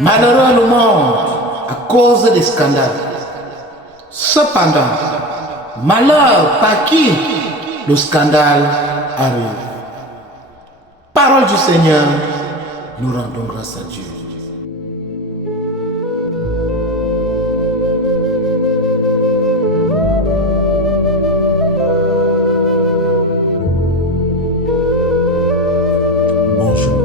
Malheureusement, à cause des scandales. Cependant, malheur par qui le scandale arrive. Parole du Seigneur, nous rendons grâce à Dieu. Bonjour.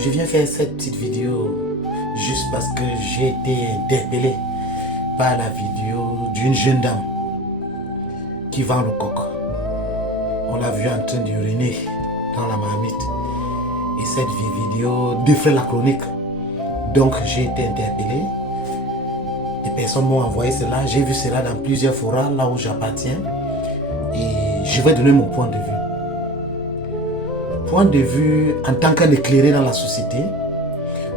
Je viens faire cette petite vidéo juste parce que j'ai été interpellé par la vidéo d'une jeune dame qui vend le coq. On l'a vu en train d'uriner dans la marmite. Et cette vidéo défraie la chronique. Donc j'ai été interpellé. Des personnes m'ont envoyé cela. J'ai vu cela dans plusieurs forums là où j'appartiens. Et je vais donner mon point de vue. Point de vue en tant qu'un éclairé dans la société.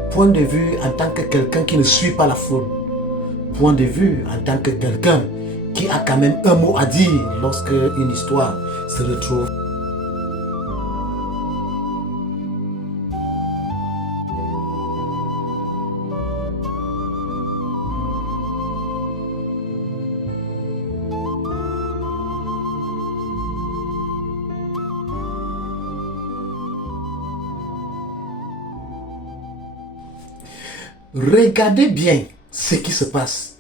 Point de vue en tant que quelqu'un qui ne suit pas la foule. Point de vue en tant que quelqu'un qui a quand même un mot à dire lorsque une histoire se retrouve. Regardez bien ce qui se passe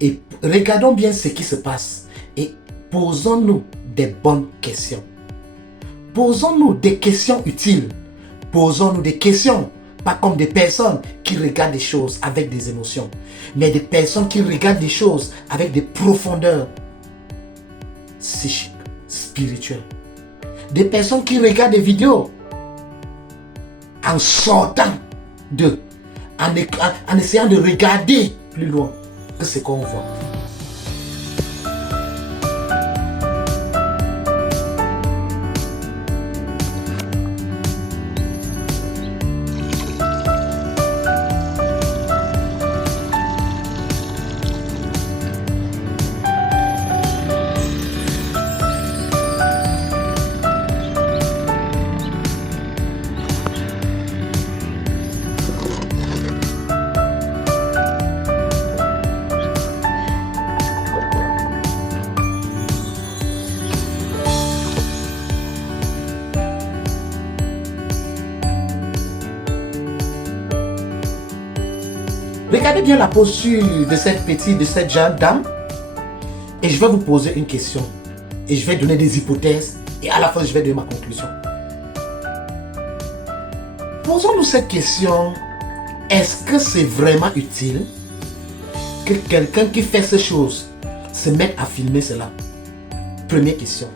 et regardons bien ce qui se passe et posons-nous des bonnes questions. Posons-nous des questions utiles. Posons-nous des questions, pas comme des personnes qui regardent des choses avec des émotions, mais des personnes qui regardent des choses avec des profondeurs psychiques, spirituelles. Des personnes qui regardent des vidéos en sortant de en essayant de regarder plus loin que ce qu'on voit. Regardez bien la posture de cette jeune dame. Et je vais vous poser une question. Et je vais donner des hypothèses. Et à la fin, je vais donner ma conclusion. Posons-nous cette question. Est-ce que c'est vraiment utile que quelqu'un qui fait ces choses se mette à filmer cela? Première question.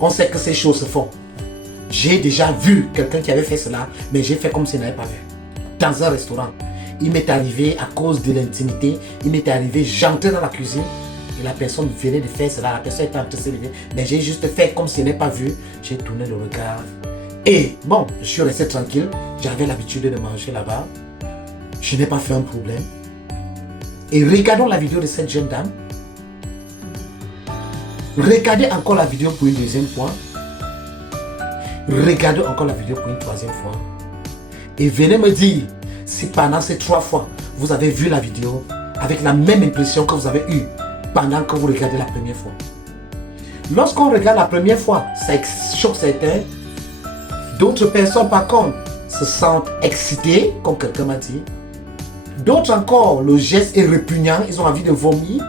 On sait que ces choses se font. J'ai déjà vu quelqu'un qui avait fait cela, mais j'ai fait comme s'il n'avait pas vu. Dans un restaurant. Il m'est arrivé à cause de l'intimité, il m'est arrivé, j'entrais dans la cuisine et la personne venait de faire cela, la personne était en train de se lever, mais j'ai juste fait comme si elle n'avait pas vu, j'ai tourné le regard. Et bon, je suis resté tranquille, j'avais l'habitude de manger là-bas, je n'ai pas fait un problème. Et regardons la vidéo de cette jeune dame. Regardez encore la vidéo pour une deuxième fois. Regardez encore la vidéo pour une troisième fois. Et venez me dire si pendant ces 3 fois, vous avez vu la vidéo avec la même impression que vous avez eue pendant que vous regardez la première fois. Lorsqu'on regarde la première fois, ça choque certains. D'autres personnes, par contre, se sentent excitées, comme quelqu'un m'a dit. D'autres encore, le geste est répugnant, ils ont envie de vomir.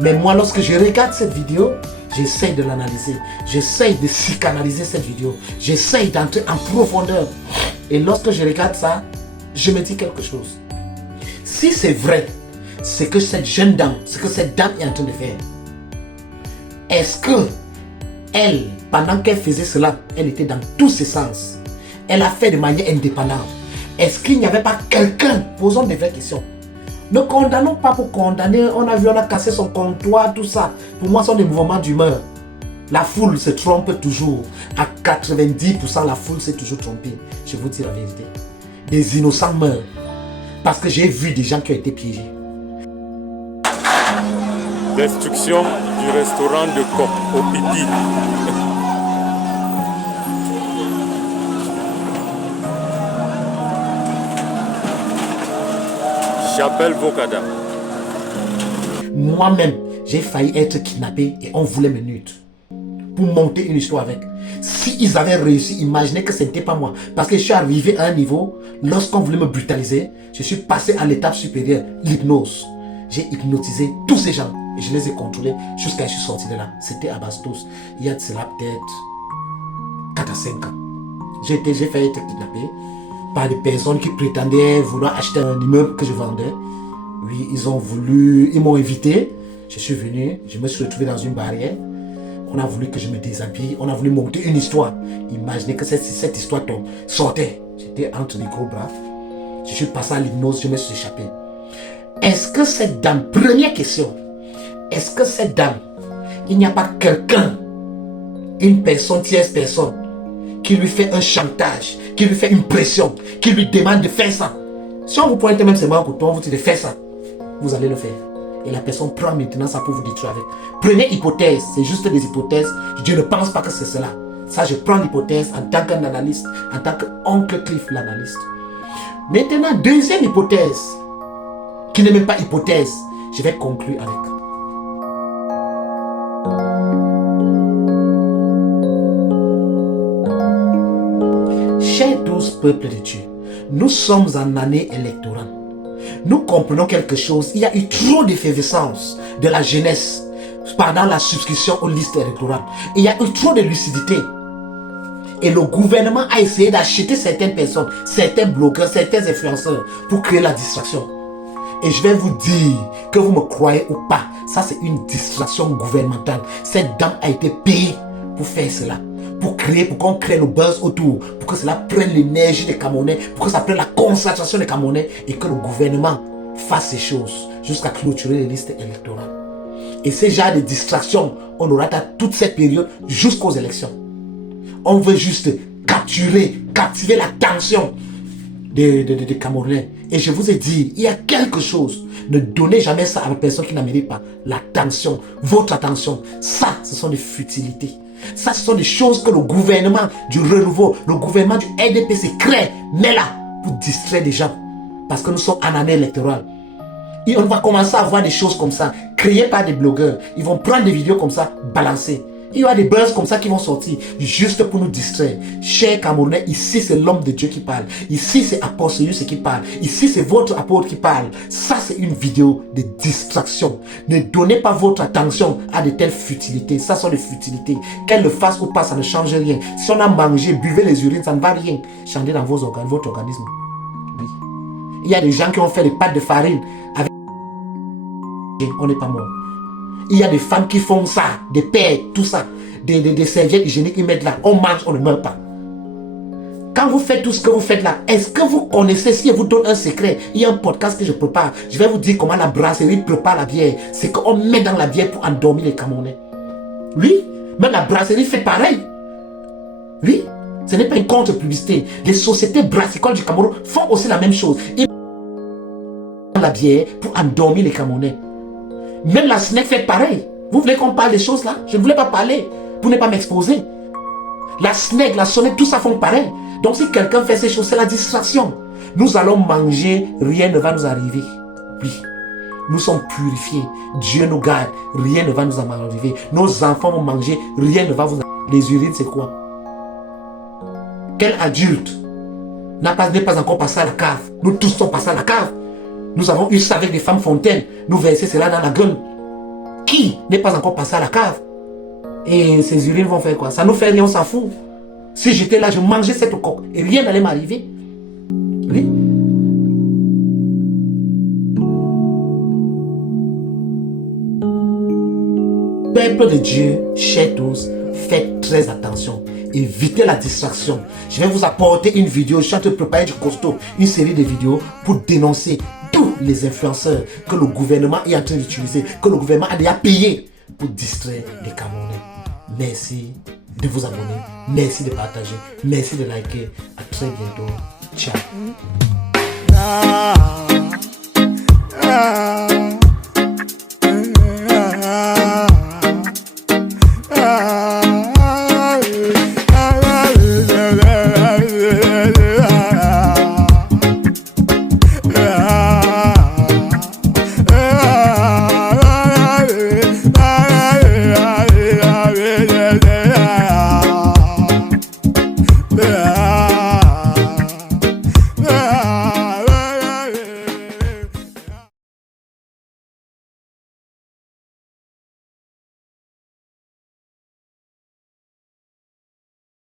Mais moi, lorsque je regarde cette vidéo, j'essaye de l'analyser. J'essaye de psychanalyser cette vidéo. J'essaye d'entrer en profondeur. Et lorsque je regarde ça, je me dis quelque chose. Si c'est vrai, ce que cette jeune dame, ce que cette dame est en train de faire, est-ce que elle, pendant qu'elle faisait cela, elle était dans tous ses sens? Elle a fait de manière indépendante. Est-ce qu'il n'y avait pas quelqu'un? Posons des vraies questions. Ne condamnons pas pour condamner. On a vu, on a cassé son comptoir, tout ça. Pour moi, ce sont des mouvements d'humeur. La foule se trompe toujours. À 90%, la foule s'est toujours trompée. Je vous dis la vérité. Des innocents meurent. Parce que j'ai vu des gens qui ont été piégés. Destruction du restaurant de Coq au Pipi. J'appelle Bokada. Moi-même, j'ai failli être kidnappé et on voulait me nuire. Pour monter une histoire avec. Si ils avaient réussi, imaginez que ce n'était pas moi. Parce que je suis arrivé à un niveau, lorsqu'on voulait me brutaliser, je suis passé à l'étape supérieure, l'hypnose. J'ai hypnotisé tous ces gens et je les ai contrôlés jusqu'à ce que je suis sorti de là. C'était à Bastos. Il y a de cela peut-être 4 à 5 ans. J'ai failli être kidnappé par des personnes qui prétendaient vouloir acheter un immeuble que je vendais. Oui, ils m'ont invité. Je suis venu, je me suis retrouvé dans une barrière. On a voulu que je me déshabille, on a voulu monter une histoire. Imaginez que cette histoire sortait. J'étais entre les gros bras. Je suis passé à l'hypnose, je me suis échappé. Est-ce que cette dame, première question, est-ce que cette dame, il n'y a pas quelqu'un, une personne, tierce personne, qui lui fait un chantage, qui lui fait une pression, qui lui demande de faire ça? Si on vous pointe même ses mains au couteau, on vous dit de faire ça, vous allez le faire. Et la personne prend maintenant ça pour vous détruire avec. Prenez hypothèse, c'est juste des hypothèses. Je ne pense pas que c'est cela. Ça, je prends l'hypothèse en tant qu'analyste, en tant qu'oncle Cliff, l'analyste. Maintenant, deuxième hypothèse, qui n'est même pas hypothèse, je vais conclure avec. Chers 12 peuples de Dieu, nous sommes en année électorale. Nous comprenons quelque chose. Il y a eu trop d'effervescence de la jeunesse pendant la souscription aux listes électorales. Il y a eu trop de lucidité. Et le gouvernement a essayé d'acheter certaines personnes, certains blogueurs, certains influenceurs pour créer la distraction. Et je vais vous dire, que vous me croyez ou pas, ça c'est une distraction gouvernementale. Cette dame a été payée pour faire cela. Pour qu'on crée le buzz autour, pour que cela prenne l'énergie des Camerounais, pour que ça prenne la concentration des Camerounais et que le gouvernement fasse ces choses jusqu'à clôturer les listes électorales. Et ce genre de distraction, on aura toute cette période jusqu'aux élections. On veut juste captiver l'attention des Camerounais. Et je vous ai dit, il y a quelque chose. Ne donnez jamais ça à une personne qui n'a mérite pas l'attention, votre attention. Ça, ce sont des futilités. Ça, ce sont des choses que le gouvernement du renouveau, le gouvernement du RDPC crée, mais là, pour distraire les gens. Parce que nous sommes en année électorale. Et on va commencer à voir des choses comme ça, créées par des blogueurs. Ils vont prendre des vidéos comme ça, balancer. Il y aura des buzz comme ça qui vont sortir, juste pour nous distraire. Chers Camerounais, ici c'est l'homme de Dieu qui parle. Ici c'est Apostolius qui parle. Ici c'est votre apôtre qui parle. Ça c'est une vidéo de distraction. Ne donnez pas votre attention à de telles futilités. Ça sont des futilités. Qu'elles le fassent ou pas, ça ne change rien. Si on a mangé, buvez les urines, ça ne va rien changer dans vos organes, votre organisme. Oui. Il y a des gens qui ont fait des pâtes de farine avec... On n'est pas mort. Il y a des femmes qui font ça, des pères, tout ça, des serviettes hygiéniques, ils mettent là, on mange, on ne meurt pas. Quand vous faites tout ce que vous faites là, est-ce que vous connaissez, si je vous donne un secret, il y a un podcast que je prépare, je vais vous dire comment la brasserie prépare la bière. C'est qu'on met dans la bière pour endormir les Camerounais. Oui, même la brasserie fait pareil. Oui, ce n'est pas une contre-publicité. Les sociétés brassicoles du Cameroun font aussi la même chose. Ils mettent dans la bière pour endormir les Camerounais. Même la SNEC fait pareil. Vous voulez qu'on parle des choses là? Je ne voulais pas parler pour ne pas m'exposer. La SNEC, la sonnette, tout ça font pareil. Donc si quelqu'un fait ces choses, c'est la distraction. Nous allons manger, rien ne va nous arriver. Oui, nous sommes purifiés. Dieu nous garde, rien ne va nous arriver. Nos enfants vont manger, rien ne va vous arriver. Les urines, c'est quoi? Quel adulte n'est pas encore passé à la cave? Nous tous sommes passés à la cave. Nous avons eu ça avec des femmes fontaines. Nous verser cela dans la gueule. Qui n'est pas encore passé à la cave? Et ces urines vont faire quoi? Ça nous fait rien, on s'en fout. Si j'étais là, je mangeais cette coque et rien n'allait m'arriver. Oui. Peuple de Dieu, chers tous, faites très attention. évitez la distraction. Je vais vous apporter une vidéo. Je suis en train de préparer du costaud, une série de vidéos pour dénoncer tous les influenceurs que le gouvernement est en train d'utiliser, que le gouvernement a déjà payé pour distraire les Camerounais. Merci de vous abonner, merci de partager, merci de liker. À très bientôt. Ciao.